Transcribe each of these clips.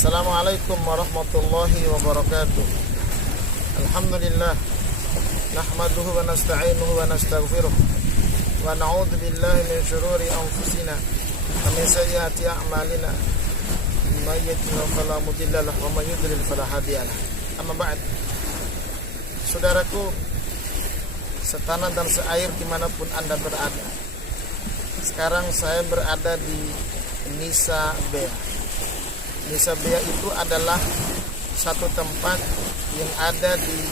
Assalamualaikum warahmatullahi wabarakatuh. Alhamdulillah, nahmaduhu wa nasta'inuhu wa nastaghfiruh wa na'udzu billahi min syururi anfusina wa min sayyiati a'malina. May yahdihillahu fala mudilla lahu wa may yudlil fala hadiya lahu. Amma ba'd. Saudaraku setanah dan seair dimanapun Anda berada, sekarang saya berada di Nisa Bea. Nisa Bea itu adalah satu tempat yang ada di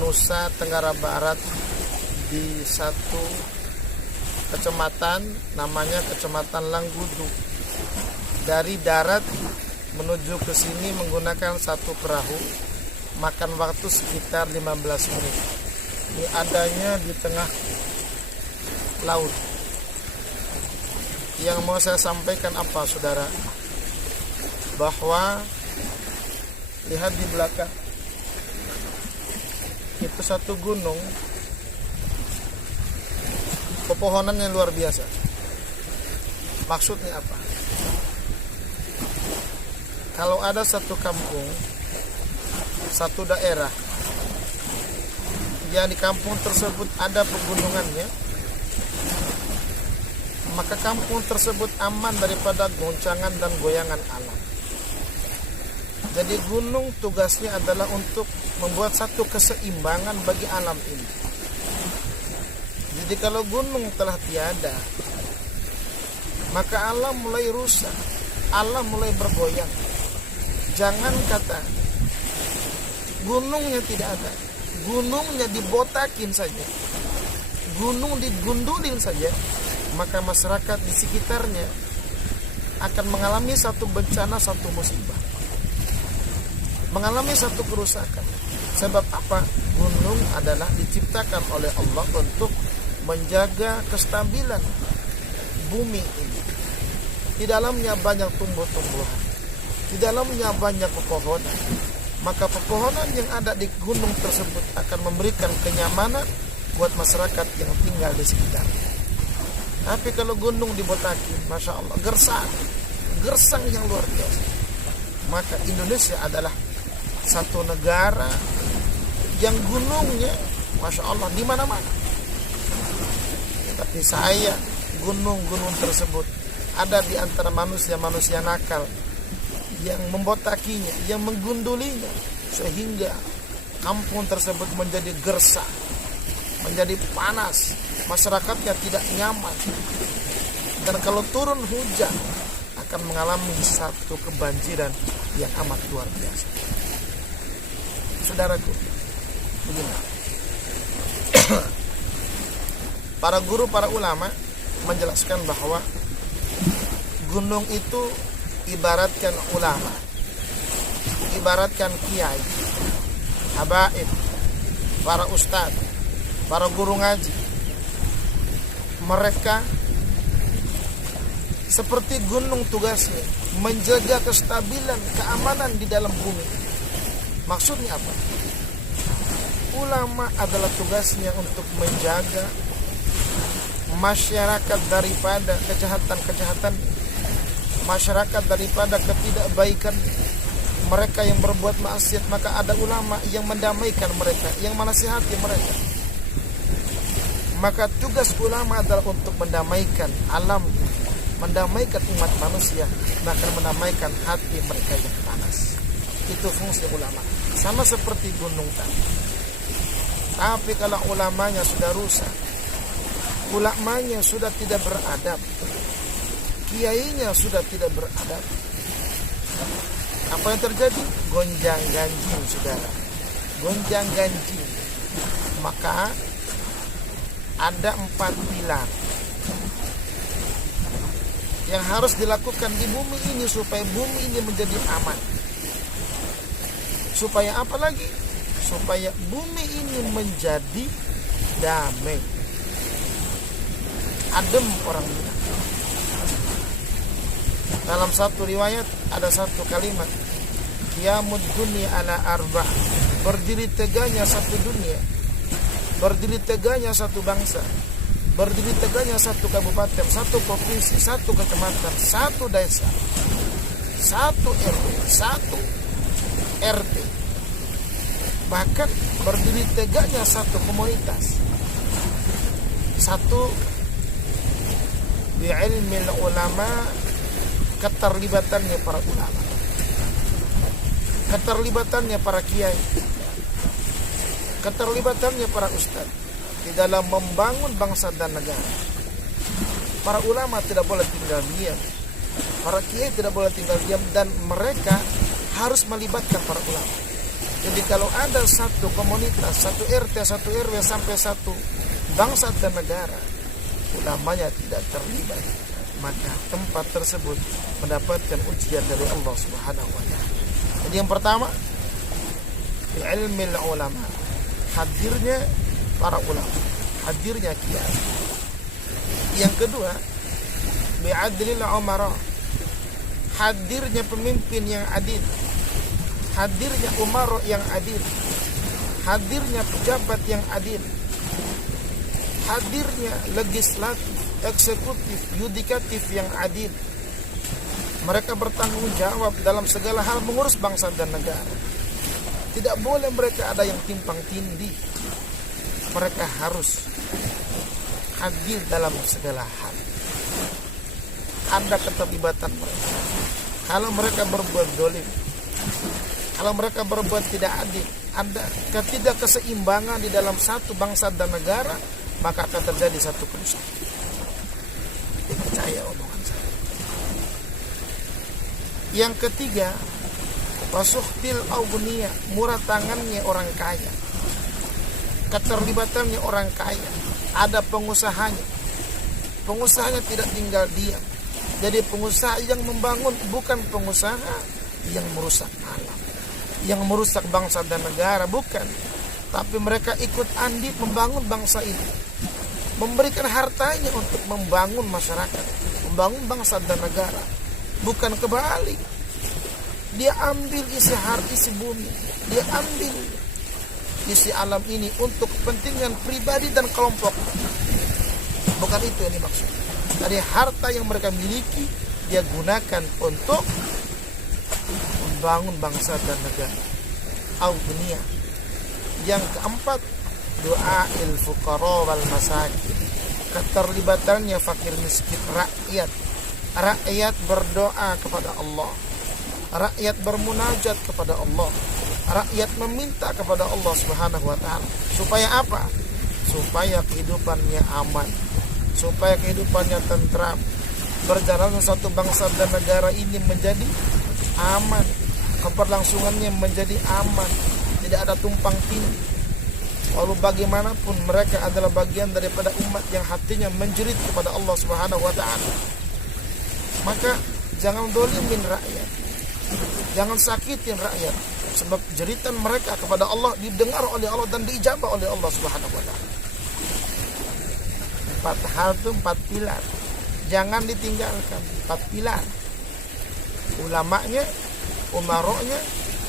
Nusa Tenggara Barat, di satu kecamatan namanya Kecamatan Langgudu. Dari darat menuju ke sini menggunakan satu perahu, makan waktu sekitar 15 menit. Ini adanya di tengah laut. Yang mau saya sampaikan apa, saudara? Bahwa lihat di belakang itu satu gunung, pepohonannya luar biasa. Maksudnya apa? Kalau ada satu kampung, satu daerah yang di kampung tersebut ada pegunungannya, maka kampung tersebut aman daripada goncangan dan goyangan alam. Jadi gunung tugasnya adalah untuk membuat satu keseimbangan bagi alam ini. Jadi kalau gunung telah tiada, maka alam mulai rusak, alam mulai bergoyang. Jangan kata gunungnya tidak ada, gunungnya dibotakin saja, gunung digundulin saja, maka masyarakat di sekitarnya akan mengalami satu bencana, satu musibah, mengalami satu kerusakan. Sebab apa? Gunung adalah diciptakan oleh Allah untuk menjaga kestabilan bumi ini. Di dalamnya banyak tumbuh-tumbuhan, di dalamnya banyak pepohonan. Maka pepohonan yang ada di gunung tersebut akan memberikan kenyamanan buat masyarakat yang tinggal di sekitarnya. Tapi kalau gunung dibotakin, Masya Allah, gersang yang luar biasa. Maka Indonesia adalah satu negara yang gunungnya Masya Allah di mana-mana. Tapi saya, gunung-gunung tersebut ada di antara manusia-manusia nakal yang membotakinya, yang menggundulinya, sehingga kampung tersebut menjadi gersang, menjadi panas, masyarakatnya tidak nyaman. Dan kalau turun hujan akan mengalami satu kebanjiran yang amat luar biasa. Saudaraku, begini. Para guru, para ulama menjelaskan bahwa gunung itu ibaratkan ulama, ibaratkan kiai, habaib, para ustadz, para guru ngaji. Mereka seperti gunung, tugasnya menjaga kestabilan, keamanan di dalam bumi. Maksudnya apa? Ulama adalah tugasnya untuk menjaga masyarakat daripada kejahatan-kejahatan, masyarakat daripada ketidakbaikan. Mereka yang berbuat maksiat, maka ada ulama yang mendamaikan mereka, yang menasihati mereka. Maka tugas ulama adalah untuk mendamaikan alam, mendamaikan umat manusia, bahkan mendamaikan hati mereka yang panas. Itu fungsi ulama. Sama seperti gunung tadi. Tapi kalau ulamanya sudah rusak, ulamanya sudah tidak beradab, kiainya sudah tidak beradab, apa yang terjadi? Gonjang ganjing, saudara. Gonjang ganjing. Maka ada 4 pilar yang harus dilakukan di bumi ini supaya bumi ini menjadi aman. Supaya apa lagi? Supaya bumi ini menjadi damai, adem orang bilang. Dalam satu riwayat ada satu kalimat, qiyamud dunya ala arba', berdiri tegaknya satu dunia, berdiri tegaknya satu bangsa, berdiri tegaknya satu kabupaten, satu provinsi, satu kecamatan, satu desa, satu RW, satu RT, bahkan berdiri tegaknya satu komunitas, satu di ilmi ulama, keterlibatannya para ulama, keterlibatannya para kiai, keterlibatannya para ustaz di dalam membangun bangsa dan negara. Para ulama tidak boleh tinggal diam, para kiai tidak boleh tinggal diam, dan mereka harus melibatkan para ulama. Jadi kalau ada satu komunitas, satu RT, satu RW, sampai satu bangsa dan negara, ulamanya tidak terlibat, maka tempat tersebut mendapatkan ujian dari Allah Subhanahu wa taala. Jadi yang pertama, ilmu ulama, hadirnya para ulama, hadirnya kiai. Yang kedua, bi'adlil umara, hadirnya pemimpin yang adil, hadirnya umara yang adil, hadirnya pejabat yang adil, hadirnya legislatif, eksekutif, yudikatif yang adil. Mereka bertanggung jawab dalam segala hal mengurus bangsa dan negara. Tidak boleh mereka ada yang timpang tindih. Mereka harus adil dalam segala hal. Ada keterlibatan mereka. Kalau mereka berbuat dolim, kalau mereka berbuat tidak adil, ada ketidakkeseimbangan di dalam satu bangsa dan negara, maka akan terjadi satu kerusakan. Percaya omongan saya. Yang ketiga, wasuhtil aughniyah, murah tangannya orang kaya, keterlibatannya orang kaya. Ada pengusahanya, pengusahanya tidak tinggal diam. Jadi pengusaha yang membangun, bukan pengusaha yang merusak alam, yang merusak bangsa dan negara, bukan. Tapi mereka ikut andil membangun bangsa ini, memberikan hartanya untuk membangun masyarakat, membangun bangsa dan negara. Bukan kebalik. Dia ambil isi bumi, dia ambil isi alam ini untuk kepentingan pribadi dan kelompok. Bukan itu yang dimaksud. Dari harta yang mereka miliki, dia gunakan untuk membangun bangsa dan negara. Aughniyah. Yang keempat, du'ail fuqara wal masakin, keterlibatannya fakir miskin, rakyat. Rakyat berdoa kepada Allah, rakyat bermunajat kepada Allah, rakyat meminta kepada Allah Subhanahu wa taala. Supaya apa? Supaya kehidupannya aman, supaya kehidupannya tentram, berjalan satu bangsa dan negara ini menjadi aman, keberlangsungannya menjadi aman, tidak ada tumpang tindih. Walau bagaimanapun mereka adalah bagian daripada umat yang hatinya menjerit kepada Allah Subhanahu wa taala. Maka jangan dolimin rakyat, jangan sakitin rakyat, sebab jeritan mereka kepada Allah didengar oleh Allah dan diijabah oleh Allah Subhanahu wa taala. 4 hal itu, 4 pilar, jangan ditinggalkan. 4 pilar: ulamanya, umaroknya,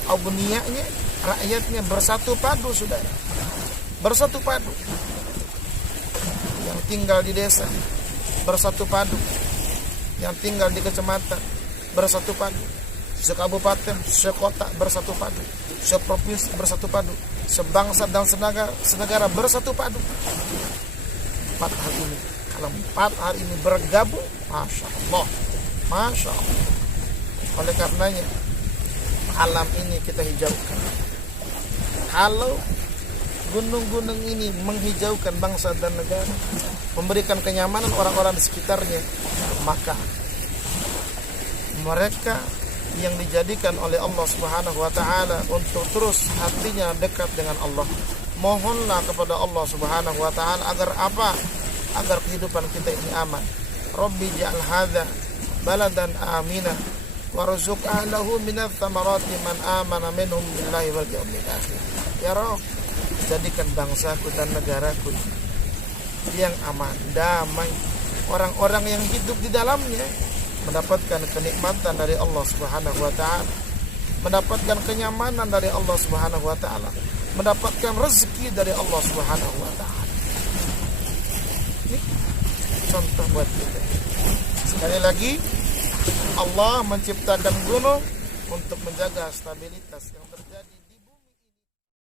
aughniyahnya, rakyatnya bersatu padu, saudara. Bersatu padu. Yang tinggal di desa bersatu padu, yang tinggal di kecamatan bersatu padu, sekabupaten, sekota bersatu padu, seprovinsi bersatu padu, sebangsa dan senegara bersatu padu. 4 hal ini, kalau 4 hal ini bergabung, Masya Allah, Masya Allah. Oleh karenanya alam ini kita hijaukan. Kalau gunung-gunung ini menghijaukan bangsa dan negara, memberikan kenyamanan orang-orang di sekitarnya, maka mereka yang dijadikan oleh Allah Subhanahu wa taala untuk terus hatinya dekat dengan Allah, mohonlah kepada Allah Subhanahu wa taala agar apa? Agar kehidupan kita ini aman. Rabbi ja'al hadza baladan amina warzuq ahlahu minats thamarati man amana minhum billahi wal yawmil akhir. Ya Rabb, jadikan bangsaku dan negaraku yang aman, damai, orang-orang yang hidup di dalamnya mendapatkan kenikmatan dari Allah Subhanahu wa taala, mendapatkan kenyamanan dari Allah Subhanahu wa taala, mendapatkan rezeki dari Allah Subhanahu wa taala. Ini contoh buat kita. Sekali lagi, Allah menciptakan gunung untuk menjaga stabilitas yang terjadi di